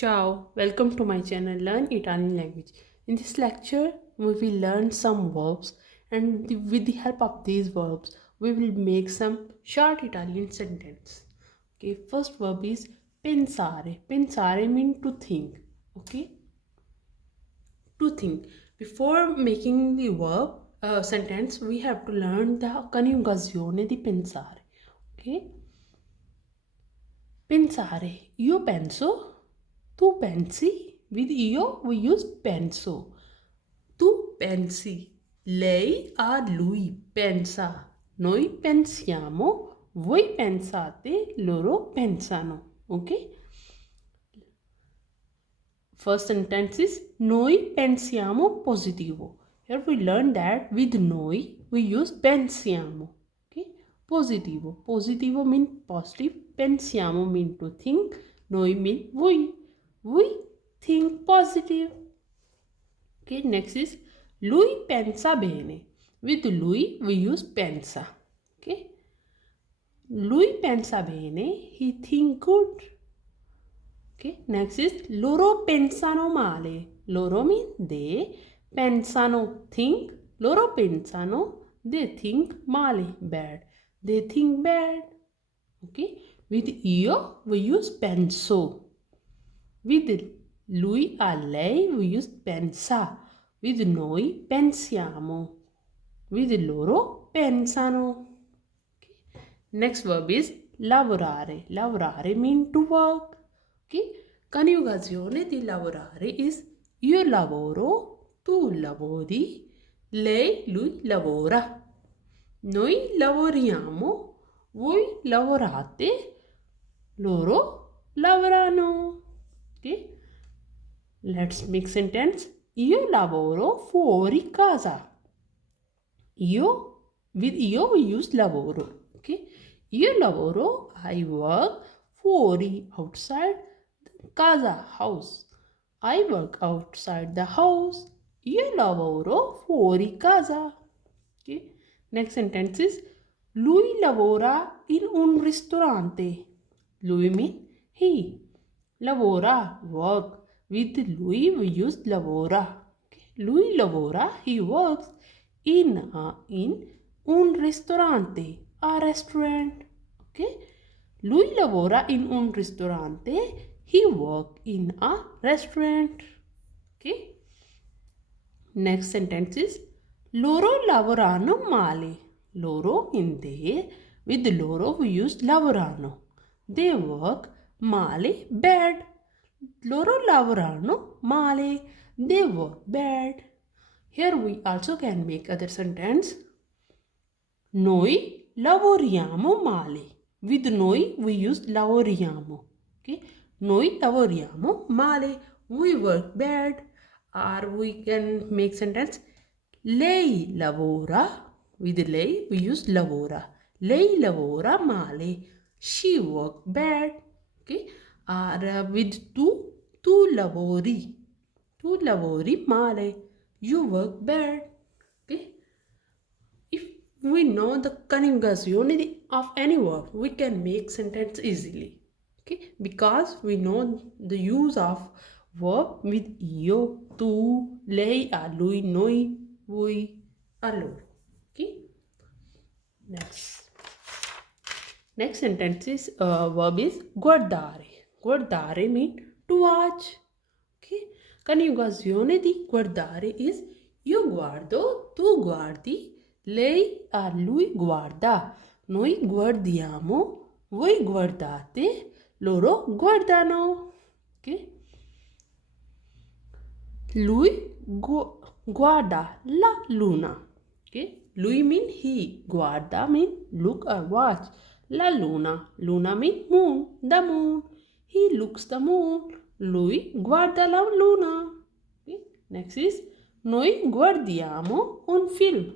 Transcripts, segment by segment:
Ciao, welcome to my channel Learn Italian Language. In this lecture, we will learn some verbs and with the help of these verbs, we will make some short Italian sentence. Okay, first verb is pensare. Pensare means to think. Okay, to think. Before making the verb sentence, we have to learn the conjugazione di pensare. Okay, pensare. Io penso. Tu pensi? With io we use penso. Tu pensi. Lei a lui pensa. Noi pensiamo. Voi pensate. Loro pensano. Ok? First sentence is noi pensiamo positivo. Here we learn that with noi we use pensiamo. Okay? Positivo. Positivo means positive. Pensiamo mean to think. Noi mean we. We think positive. Okay, next is lui pensa bene. With lui we use pensa. Okay? Lui pensa bene. He think good. Okay, next is loro pensano male. Loro mean they. Pensano think. Loro pensano. They think male, bad. They think bad. Okay, with io we use penso. With lui a lei we use pensa. With noi pensiamo. With loro pensano. Okay. Next verb is lavorare. Lavorare mean to work. Okay. Coniugazione di lavorare is io lavoro, tu lavori, lei, lui lavora. Noi lavoriamo, voi lavorate, loro lavorano. Okay? Let's make sentence. Io lavoro fuori casa. With io we use lavoro. Okay? Io lavoro, I work, fuori, outside, casa, house. I work outside the house. Io lavoro fuori casa. Okay? Next sentence is lui lavora in un ristorante. Lui mean he. Lavora, work. With lui we use lavora. Okay? Lui lavora, he works in un ristorante, a restaurant. Okay? Lui lavora in un ristorante, he works in a restaurant. Okay? Next sentence is loro lavorano male. Loro in they. With loro we use lavorano. They work male, bad. Loro lavorano male. They work bad. Here we also can make other sentence. Noi lavoriamo male. With noi we use lavoriamo. Okay? Noi lavoriamo male. We work bad. Or we can make sentence. Lei lavora. With lei we use lavora. Lei lavora male. She work bad. Okay? Or with tu lavori. Tu lavori male. You work bad. Okay? If we know the conjugation of any verb, we can make sentence easily. Okay? Because we know the use of verb with io, tu, lei, a lui, noi, voi, a loro. Okay? Next sentence is verb is guardare. Guardare means to watch. Okay? Coniugazione di guardare is io guardo, tu guardi, lei a lui guarda, noi guardiamo, voi guardate, loro guardano. Okay? Lui guarda la luna. Okay? Lui mean he, guarda mean look or watch. La luna, luna mean moon, the moon. He looks the moon. Lui guarda la luna. Okay? Next is noi guardiamo un film.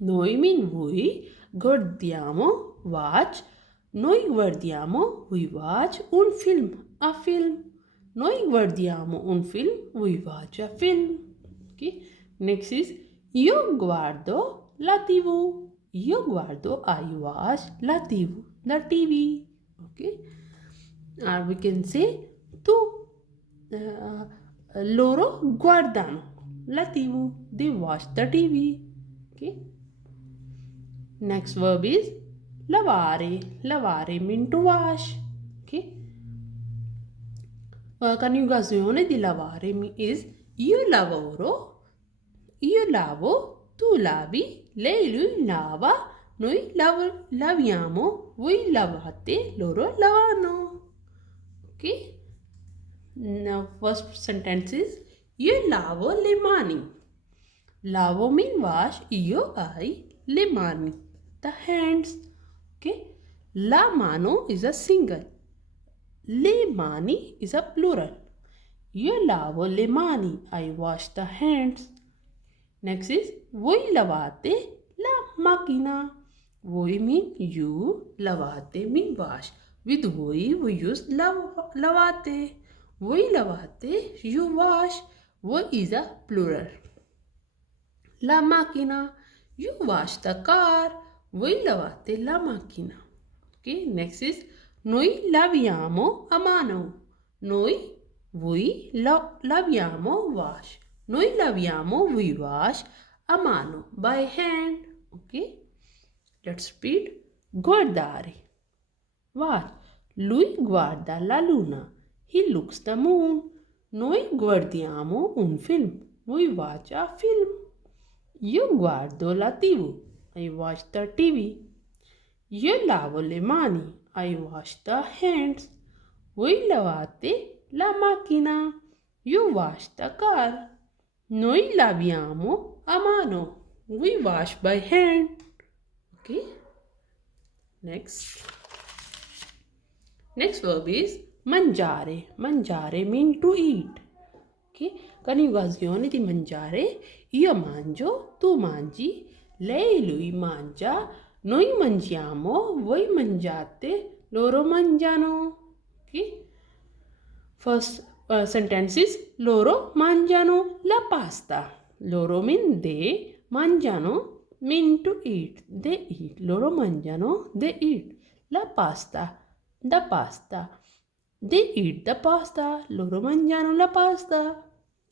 Noi mean we, guardiamo watch. Noi guardiamo we watch un film, a film. Noi guardiamo un film, we watch a film. Okay? Next is io guardo la TV. Io guardo, I watch la TV, the TV. Okay? Or we can say tu loro guardano la TV. They watch the TV. Okay. Next verb is lavare. Lavare mean to wash. Okay. Coniugazione di lavare is io lavoro, io lavo, tu lavi, lei lui lava, noi laviamo, voi lavate, loro lavano. Okay? Now first sentence is io lavo le mani. Lavo mean wash, io hai le mani, the hands. Okay? La mano is a single. Le mani is a plural. Io lavo le mani. I wash the hands. Next is voi lavate la macchina. Voi mean you, lavate mean wash. With voi we use lavate. Voi lavate, you wash. Voi is a plural. La macchina, you wash the car. Voi lavate la macchina. Okay, next is noi laviamo a mano. Noi, voi laviamo, wash. Noi laviamo, we wash a mano, by hand. Okay, let's repeat. Guardare. What? Lui guarda la luna. He looks the moon. Noi guardiamo un film. We watch a film. Io guardo la TV. I watch the TV. Io lavo le mani. I wash the hands. Voi lavate la macchina. You wash the car. Noi laviamo a mano. We wash by hand. Okay. Next verb is mangiare. Mangiare mean to eat. Okay. Coniugazione di mangiare. Io mangio, tu mangi, lei lui mangia, noi mangiamo, voi mangiate, loro mangiano. Okay. First sentence is loro mangiano la pasta. Loro mean they, mangiano mean to eat. They eat. Loro mangiano, they eat. La pasta, the pasta. They eat the pasta. Loro mangiano la pasta.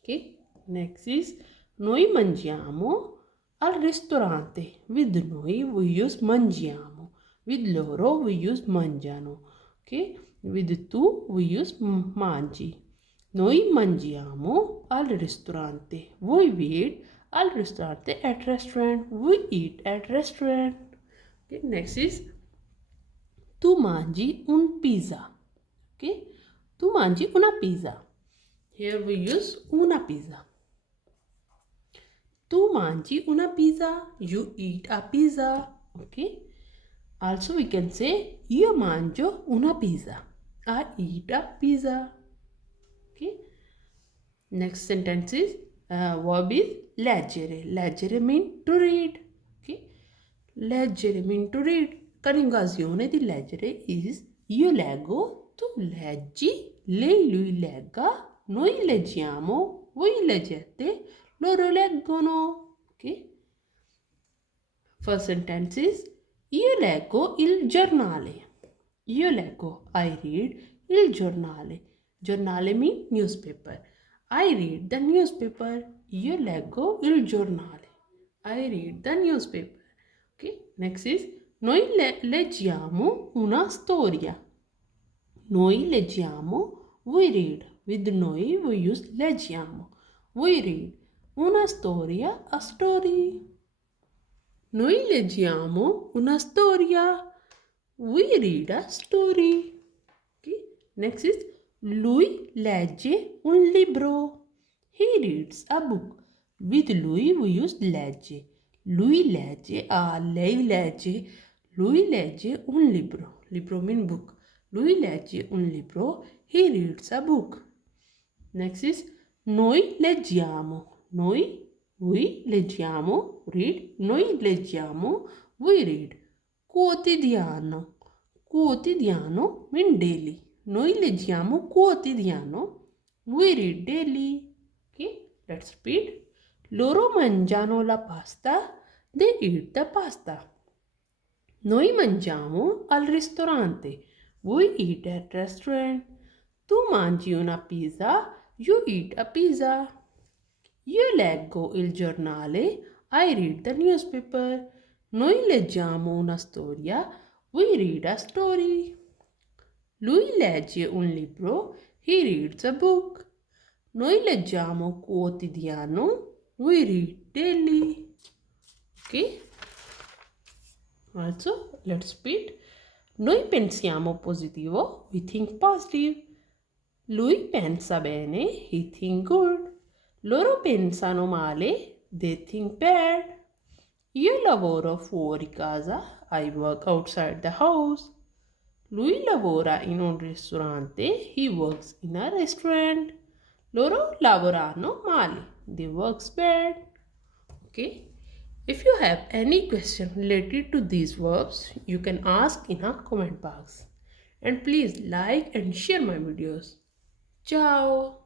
Okay. Next is noi mangiamo al ristorante. With noi we use mangiamo. With loro we use mangiano. Okay. With tu we use mangi. Noi mangiamo al ristorante. We eat al ristorante at restaurant. We eat at restaurant. Okay. Next is tu mangi un pizza. Okay. Tu mangi una pizza. Here we use una pizza. Tu mangi una pizza. You eat a pizza. Okay. Also we can say io mangio una pizza. I eat a pizza. Okay. Next sentence is verb is leggere. Leggere mean to read. Okay. Leggere mean to read. Coniugazione di leggere is io leggo, tu leggi, lei lui legga, noi leggiamo, voi leggete, loro leggono. Okay. First sentence is io leggo il giornale. Io leggo, I read, il giornale. Giornale mean newspaper. I read the newspaper. Io leggo il giornale. I read the newspaper. Okay. Next is noi leggiamo una storia. Noi leggiamo, we read. With noi we use leggiamo. We read una storia, a story. Noi leggiamo una storia. We read a story. Okay. Next is lui legge un libro. He reads a book. With lui we use legge. Lui legge, lei legge. Lui legge un libro. Libro mean book. Lui legge un libro. He reads a book. Next is noi leggiamo. Noi, we leggiamo, read. Noi leggiamo, we read. Quotidiano. Quotidiano mean daily. Noi leggiamo quotidiano. We read daily. Okay, let's repeat. Loro mangiano la pasta. They eat the pasta. Noi mangiamo al ristorante. We eat at restaurant. Tu mangi una pizza. You eat a pizza. Io leggo il giornale. I read the newspaper. Noi leggiamo una storia. We read a story. Lui legge un libro. He reads a book. Noi leggiamo quotidiano. We read daily. Okay? Also, let's repeat. Noi pensiamo positivo. We think positive. Lui pensa bene. He think good. Loro pensano male. They think bad. Io lavoro fuori casa. I work outside the house. Lui lavora in un ristorante. He works in a restaurant. Loro lavorano male. They works bad. Okay. If you have any question related to these verbs, you can ask in a comment box. And please like and share my videos. Ciao.